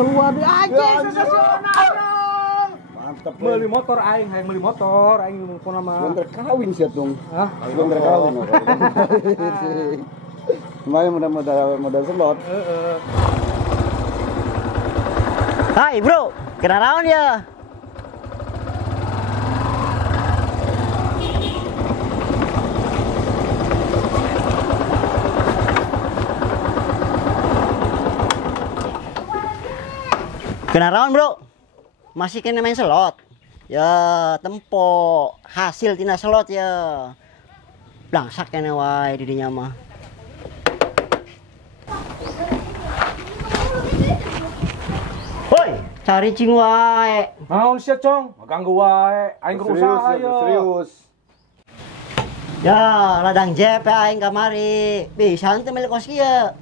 Keluar di aja sensasional. Mantap. Beli motor aing, hayang beli motor aing pun nama. Sebentar kawin sih dong. Hah? Sebentar kawin. Kemarin modal slot. Hai bro, kena naon ya? Kena naon bro? Masih kena main slot? Ya tempo hasil tina slot ya. Blangsak kene wae didinya mah. Woi, cari cing wae. Naon sia, Cong? Ganggu wae. Aing berusaha ya. Serius. Ya, ladang JP aing kamari. Bisa teu milik kos kieu.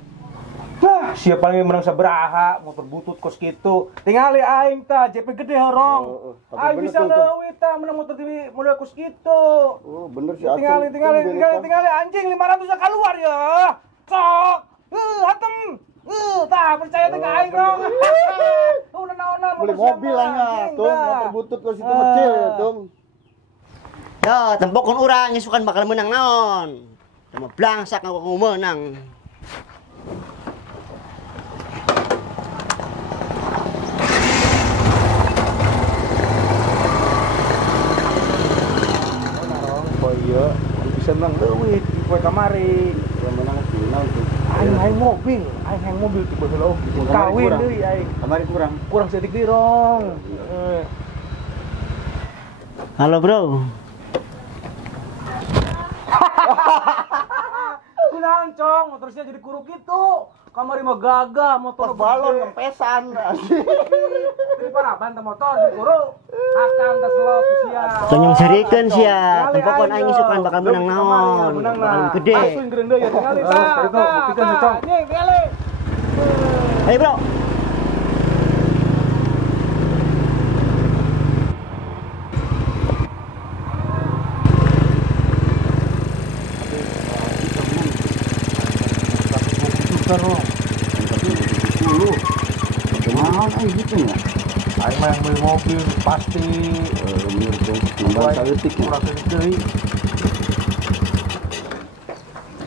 Wah, siapa yang menang sabaraha motor butut kos gitu. Tingali aing tah JP gede horong. Aing bisa leuwih tah menang motor di model kos gitu. Oh, bener sih. Tinggali anjing 500 keluar ya. Sok. Hatem. Tah percaya teh ka aing rong. Naon-naon Beli mobil lah tuh, motor butut kos itu kecil ya, Tung. Ya, tempokon urang isukan bakal menang naon. Cuma blangsak aku menang. Iya, bisa menang leuwih di poe kamari. Yang menang final tuh. Aing mobil tiba heula gitu. Kawin deui aing. Kamari kurang Sedik deui rong. Halo bro. Kunaon Cong, motor sia jadi kuruk gitu. Kamari mah gagah motor balon kempesan. Jadi paraban teh motor jadi kuruk. Akan teh slot sia. Tonyong sarikeun sia. Tempokon aing isukan bakal menang naon. Menang Bakal gede. Asuin gereung deui ya tingali tah. Itu buktikan Cong. Nih, tingali. Ayo bro. Terus. 10. Bagaimana gitu ya? Aing mah yang beli mobil pasti Bener tuh. Nambah saeutik ya. kurang sedikit deui.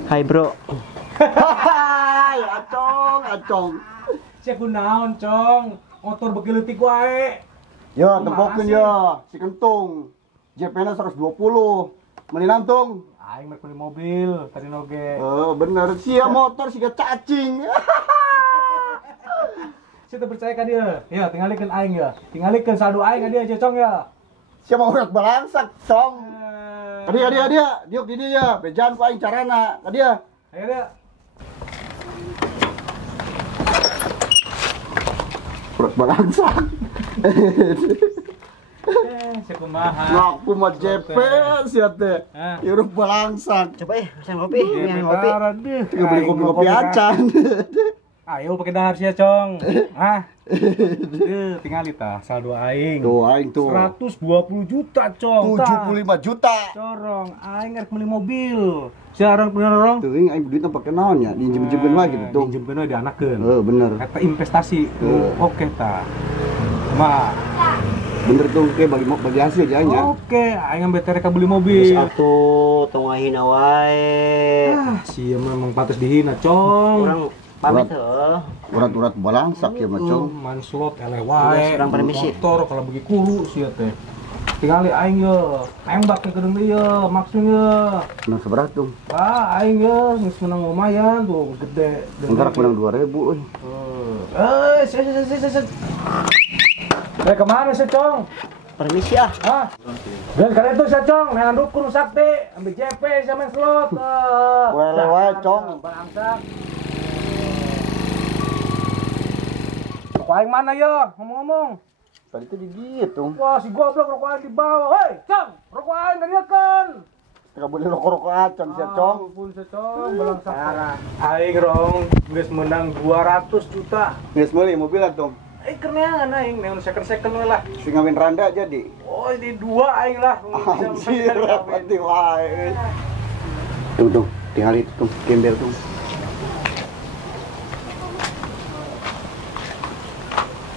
Hai bro. Hai, acong. Sia kunaon Cong? Motor beuki leutik wae. Ya, tempokeun ya, si kentung. JP-na 120. Meninan tung. Aing mah beli mobil tadi noge. Oh, bener. Sia motor siga cacing. Saya percaya ka dia. Ya, tingalikeun aing ya. Tingalikeun saldo aing ka dia aja Cong ya. Sia mau urat balangsak, Cong. Dia. Diuk di dia. Bejaan ku aing carana. Ka dia. Ayo dia. Urat balangsak. Saya kumaha. Ngaku mah JP sia teh. Hirup balangsak. Coba pesan kopi, minum kopi. Tiga beli kopi acan. Ayo pakai dahar sia Cong. Tingali tah saldo aing. Tuh aing tuh. 120 juta Cong. 75 juta. Corong, aing rek beli mobil. Siaran bener rong. Tuh aing duitna pake naon ya? Dinjem-jemkeun wae gitu tuh. Dinjemkeun we dianakeun. Bener. Eta investasi. Oke tah. Ma, Bener tuh kayak bagi hasil aja nya. oke, aing ambe tereka beli mobil. Geus atuh tong ngahina wae. Sia memang pantes dihina, Cong. Urang pamit heuh. Urat-urat balangsak ya mah, Cong. Man slot ele wae. Urang permisi. Motor kalau bagi kuru sia teh. tinggal aing ya nembak ke gedung dia maksudnya. Menang seberapa tuh? Wah, aing ya geus menang lumayan tuh gede. Bentar aku menang 2.000 euy. Set. Kemana sih, Cong? Permisi ah. Hah? Dan kalian tuh sih, Cong, nah dukun sakti, ambil JP sama slot. Wae, Cong. Bangsak. Rokok aing mana ya? Ngomong-ngomong. Tadi tuh digitu. Wah, si goblok rokok aing di bawah. Hei, Cong, rokok aing kan. Enggak boleh rokok-rokok acan sih, Cong. Ampun, Cong, bangsak parah. Aing rong geus menang 200 juta. Geus meuli mobilan tuh. Keneangan aing, neon second lah. Si ngawin randa jadi. Oh, ini 2 aing lah. Anjir, pati wae. Tuh, tinggal itu tuh, gembel tuh.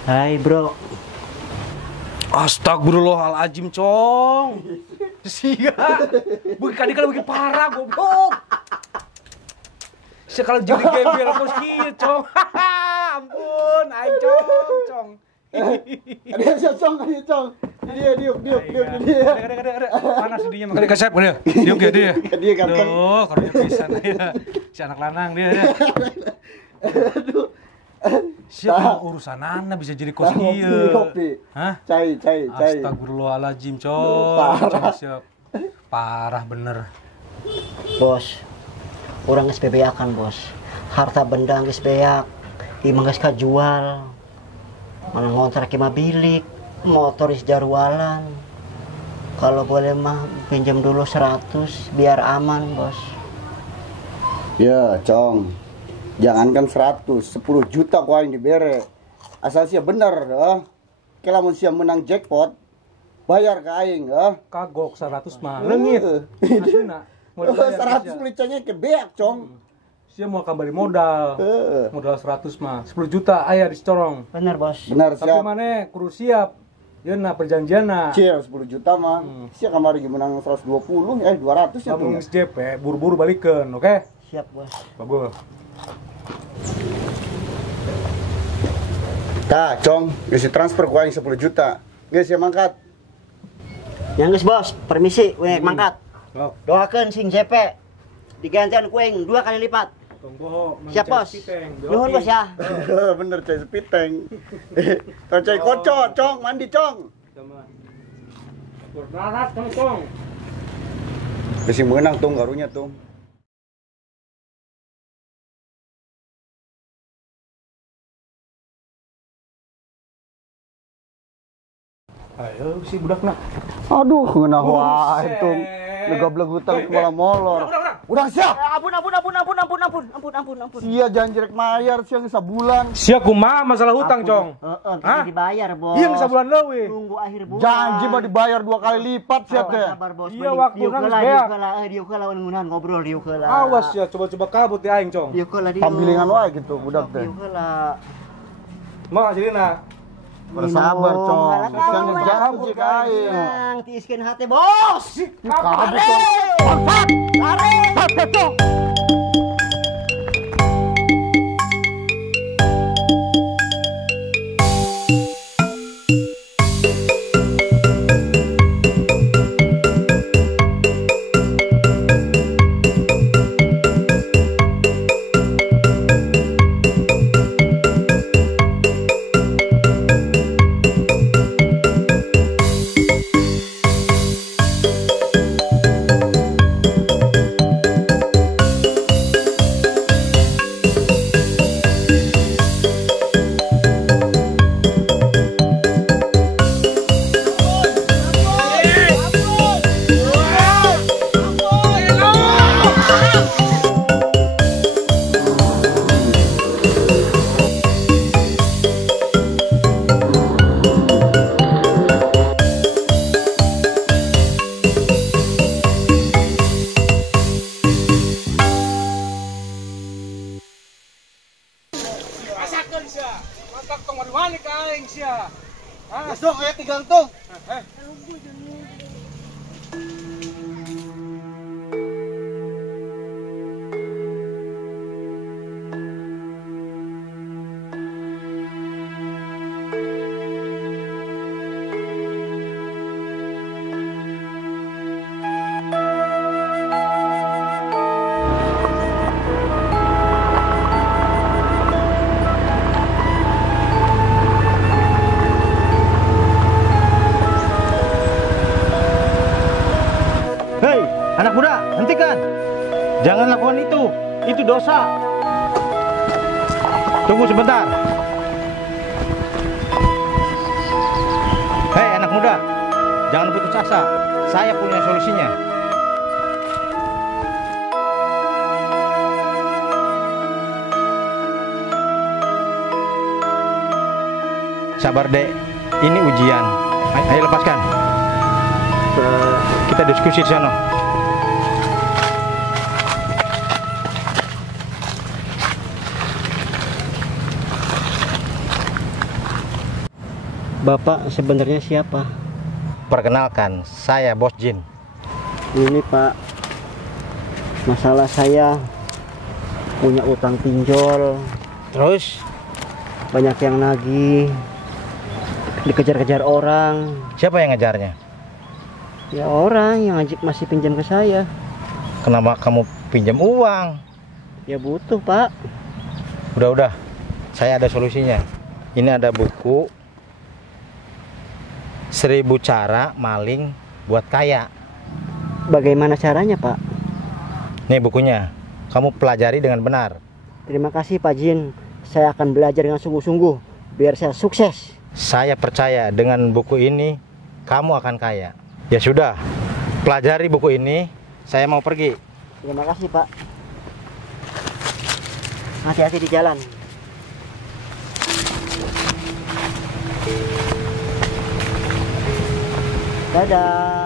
Hai bro. Astagfirullahaladzim, Cong. Sia. Bukan kalau bikin parah, goblok. Sekali jadi gembel kos kieu, Cong. Ampun, aing Cong. Ada siapa Cong, ada Cong. Dia. Ada. Panas didinya makanya kasep dia. Diuk ya dia. Dia ganteng. Duh, karunya pisan ya. Si anak lanang dia. Aduh. Siapa urusan anak bisa jadi kos kieu? Kopi. Hah? Cai. Astagfirullahaladzim, Cong. Siap. Parah bener. Bos, orang geus bebeakan bos. Harta benda geus beak, imah geus kajual. Mana ngontrak imah bilik, motor is jarwalan. Kalau boleh mah pinjam dulu 100 biar aman bos. Ya, Cong. Jangankan 100, 10 juta kau yang dibere. Asal sia bener, Kela mun sia menang jackpot, bayar ke aing, Kagok 100 mah. Leungit. Aslinya. 100 pelicanya ke beak, Cong. Sia mau kembali modal. Modal 100 mah. 10 juta aya dicorong. Bener bos. Benar Tapi siap. mana kudu siap. Yeuna perjanjianna. Cia 10 juta mah. Sia kamari menang 120, 200 ya Lamun tuh. geus JP, buru-buru balikeun, oke? Siap bos. Bagus. Tah, Cong, geus transfer ku aing 10 juta. Geus ya mangkat. Yang geus bos, permisi, wek mangkat. Oh, Doakeun sing JP. Digantian kuing 2 kali lipat. tunggu. Siap bos. Nuhun bos ya. Bener cai sepiteng. Cai kocok, Cong, mandi, Cong. Berdarat, Cong. Geus menang tuh garunya tuh. Ayo si budak nak. Aduh, ngeunah Buset. wae tuh. Legoblek hutang kepala molor. Udah siap. Ampun. Sia janji rek mayar sia geus sabulan. Sia kumaha masalah hutang, Cong? Heeh, Hah? dibayar bos. Iya geus sabulan leuwih. Tunggu akhir bulan. Janji mah dibayar 2 kali lipat siap teh. Sabar bos. Iya, waktu nang geus beak. Diuk heula ngunahan ngobrol diuk heula. Awas ya, coba-coba kabut ya aing, Cong. Diuk heula diuk. Pambilingan wae gitu budak teh. Diuk heula. Mau asilina. Bersabar, Cong. Kan janji ka aing. Yang tiiskeun hate bos. Kabut, Cong. Bangsat. Lari. Cong. Anak muda, hentikan. Jangan lakukan itu. Itu dosa. Tunggu sebentar. Hei anak muda, jangan putus asa. Saya punya solusinya. Sabar dek, ini ujian. Ayo lepaskan. Kita diskusi di sana. Bapak sebenarnya siapa? Perkenalkan, saya Bos Jin. Ini Pak, masalah saya punya utang pinjol, Terus, banyak yang nagih, dikejar-kejar orang. siapa yang ngejarnya? Ya orang yang masih pinjam ke saya. Kenapa kamu pinjam uang? Ya butuh Pak. Udah, saya ada solusinya. Ini ada buku 1000 cara maling buat kaya. Bagaimana caranya Pak? Nih bukunya, kamu pelajari dengan benar. Terima kasih Pak Jin. Saya akan belajar dengan sungguh-sungguh biar saya sukses. Saya percaya dengan buku ini kamu akan kaya. Ya sudah, pelajari buku ini. Saya mau pergi. Terima kasih Pak. Hati-hati di jalan. Dadah.